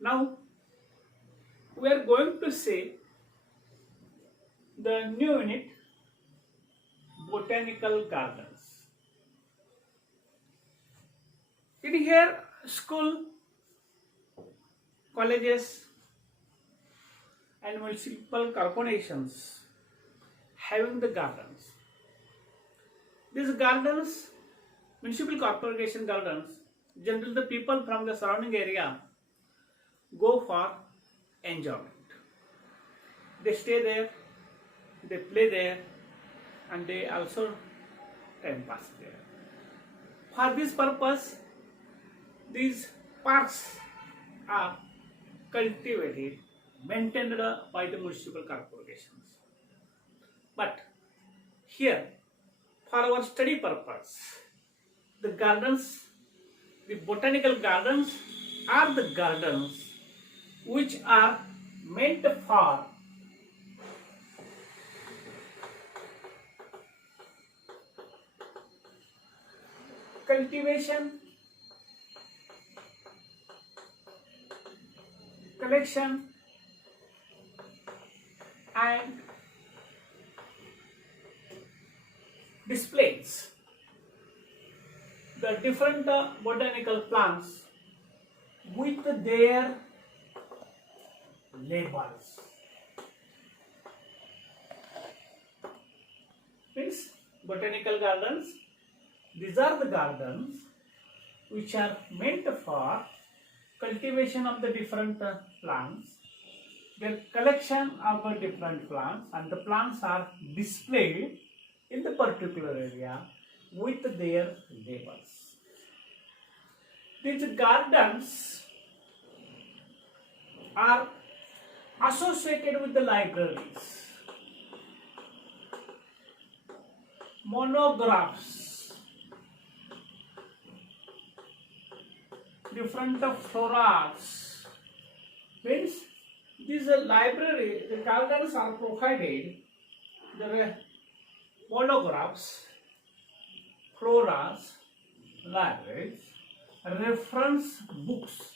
Now we are going to see the new unit, botanical gardens. In here, school, colleges, and municipal corporations having the gardens. These gardens, municipal corporation gardens, generally the people from the surrounding area go for enjoyment. They stay there, they play there, and they also time pass there. For this purpose, these parks are cultivated, maintained by the municipal corporations. But here, for our study purpose, the gardens, the botanical gardens are the gardens which are meant for cultivation, collection, and displays the different botanical plants with their labels. Means botanical gardens, these are the gardens which are meant for cultivation of the different plants, their collection of the different plants, and the plants are displayed in the particular area with their labels. These gardens are associated with the libraries, monographs, different floras. Means these library, the gardens are provided the monographs, floras, libraries, reference books,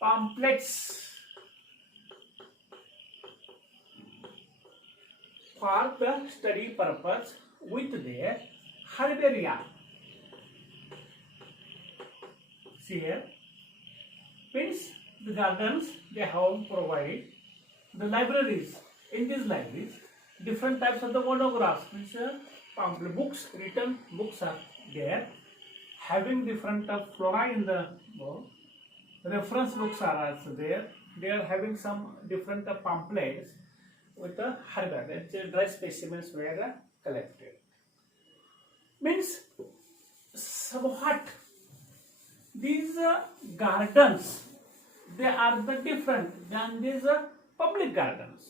pamphlets for the study purpose with their herbaria. See here, means the gardens they have provided the libraries. In these libraries, different types of the monographs, means pamphlet books, written books are there, having different flora in the book. Reference books are also there. They are having some different pamphlets with the herbarium. That's dry specimens were collected. Means somewhat these gardens they are the different than these public gardens.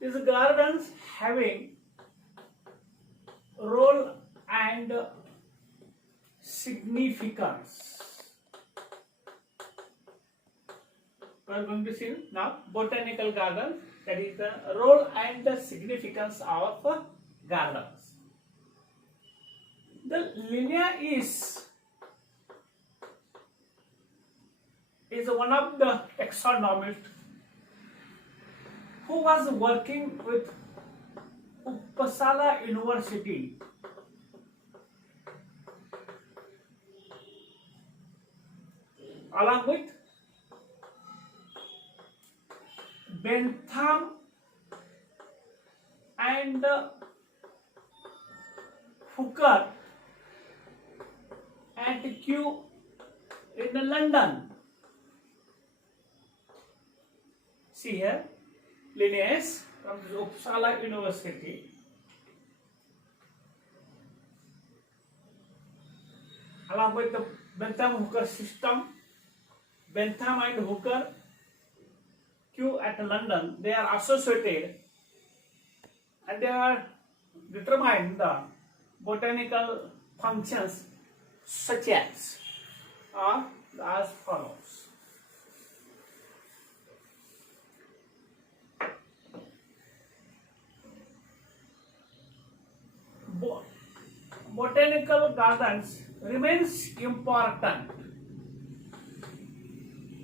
These gardens having role and significance. We are going to see now botanical garden, that is the role and the significance of gardens. The Linnaeus is one of the taxonomists who was working with Uppsala University along with Bentham and Hooker at Kew in London. See here, Linnaeus from Uppsala University along with the Bentham-Hooker system. Bentham and Hooker, Kew at London, they are associated and they are determined the botanical functions such as are as follows. botanical gardens remains important.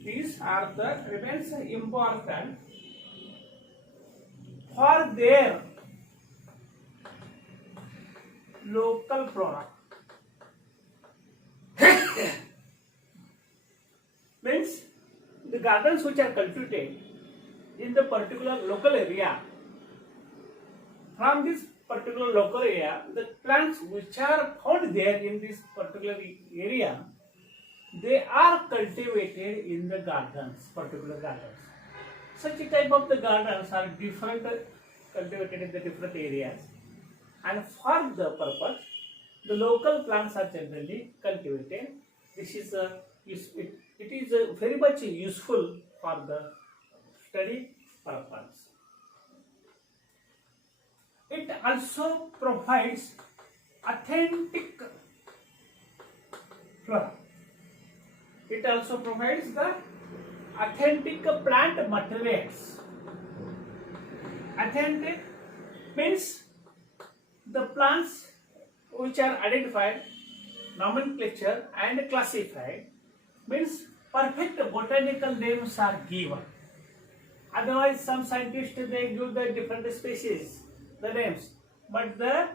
These are the remains important for their local flora. Means the gardens which are cultivated in the particular local area. From this particular local area, the plants which are found there in this particular area, they are cultivated in the gardens, particular gardens. Such type of the gardens are different, cultivated in the different areas, and for the purpose, the local plants are generally cultivated. This is it is very much useful for the study purpose. It also provides authentic flora. It also provides the authentic plant materials. Authentic means the plants which are identified, nomenclature and classified, means perfect botanical names are given. Otherwise, some scientists they give the different species the names, but the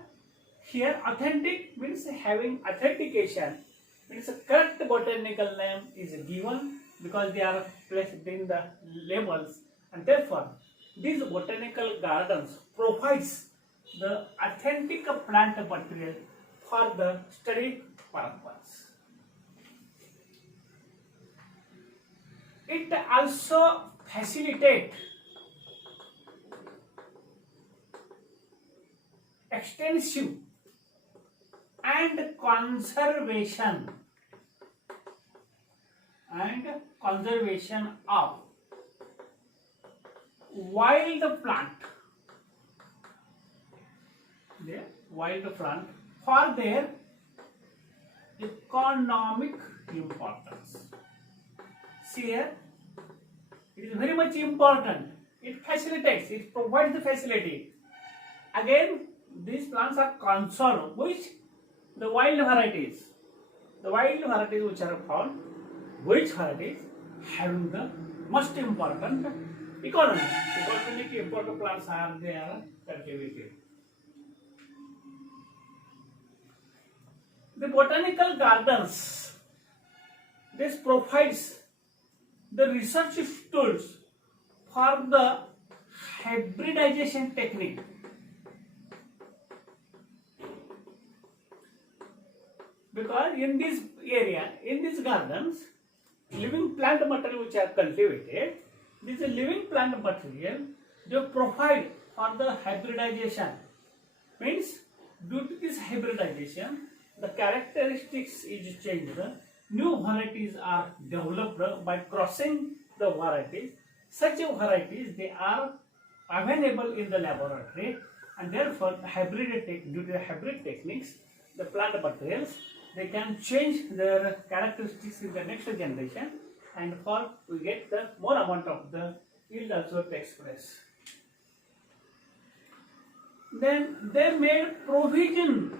here authentic means having authentication, means a correct botanical name is given because they are placed in the labels, and therefore these botanical gardens provides the authentic plant material for the study purpose. It also facilitates extensive and conservation of wild plant, for their economic importance. See here, it is very much important. It facilitates, it provides the facility. Again, these plants are conserved, which the wild varieties which are found, which varieties having the most important economic important plants are there cultivated. The botanical gardens, this provides the research tools for the hybridization technique. Because in this area, in these gardens, living plant material which are cultivated, this living plant material they provide for the hybridization. Means due to this hybridization, the characteristics is changed. New varieties are developed by crossing the varieties. Such varieties they are available in the laboratory, and therefore due to the hybrid techniques, the plant materials they can change their characteristics in the next generation, and for we get the more amount of the yield also takes place. Then they made provision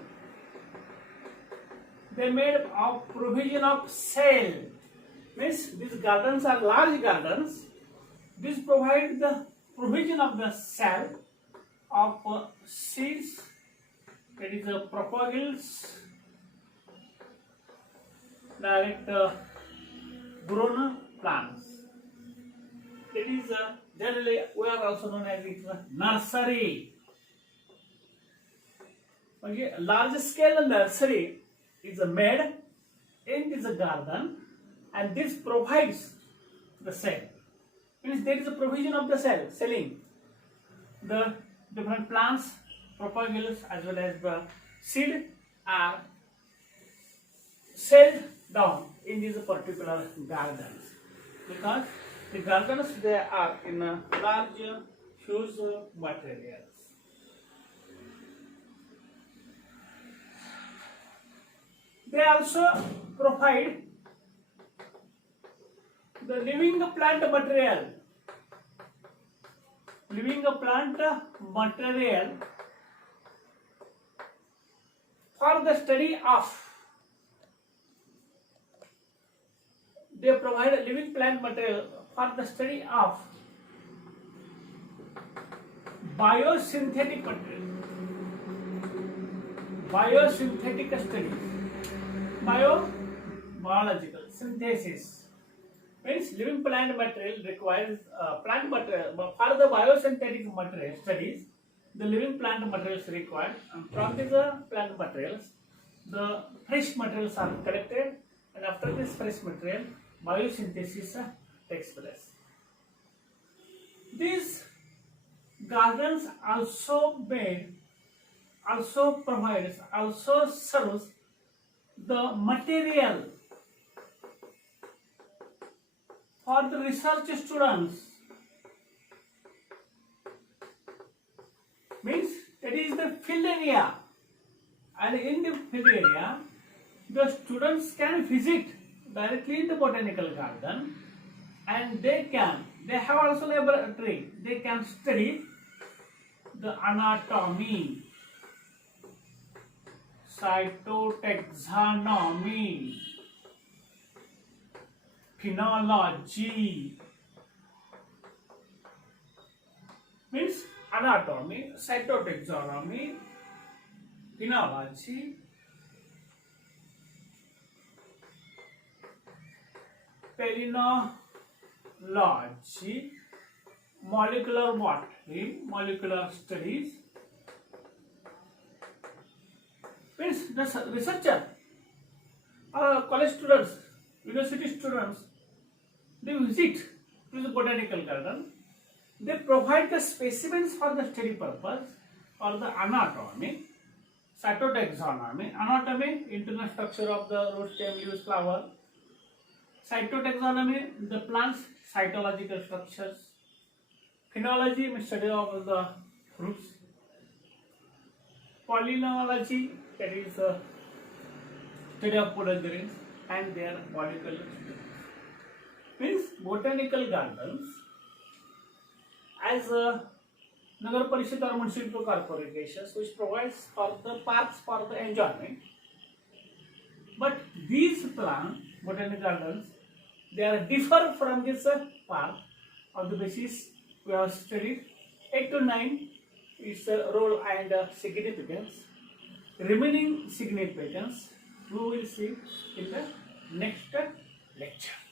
of sale. Means these gardens are large gardens. This provide the provision of the sale of seeds, that is propagules, direct grown plants. That is generally we are also known as it nursery. Okay, large scale nursery is made in this garden, and this provides the sale. Means there is a provision of the selling the different plants, propagules as well as the seed are sold down in these particular gardens, because the gardens they are in a large huge materials. They also provide the living plant material for the study of, they provide a living plant material for the study of biosynthetic material, biosynthetic studies, biological synthesis means living plant material requires plant material for the biosynthetic material studies. The living plant materials required, and from these plant materials, the fresh materials are collected, and after this fresh material, biosynthesis takes place. These gardens also serves the material for the research students. Means it is the field area, and in the field area, the students can visit directly in the botanical garden, and they have also laboratory. They can study the anatomy, cytotaxonomy, phenology, means anatomy, cytotaxonomy, phenology, palynology, molecular botany, molecular studies. Means the researcher, college students, university students, they visit to the botanical garden. They provide the specimens for the study purpose, or the anatomy, cytotaxonomy, anatomy, internal structure of the root, stem, leaves, flower, cytotaxonomy, the plant's cytological structures, phenology, study of the fruits, palynology, that is the study of protozoans and their molecular structures. Means botanical gardens as a Nagar Parishad or municipal corporations which provides for the parks for the enjoyment. But these plant botanical gardens, they are differ from this park on the basis we have studied 8 to 9 its role and significance. Remaining significance we will see in the next lecture.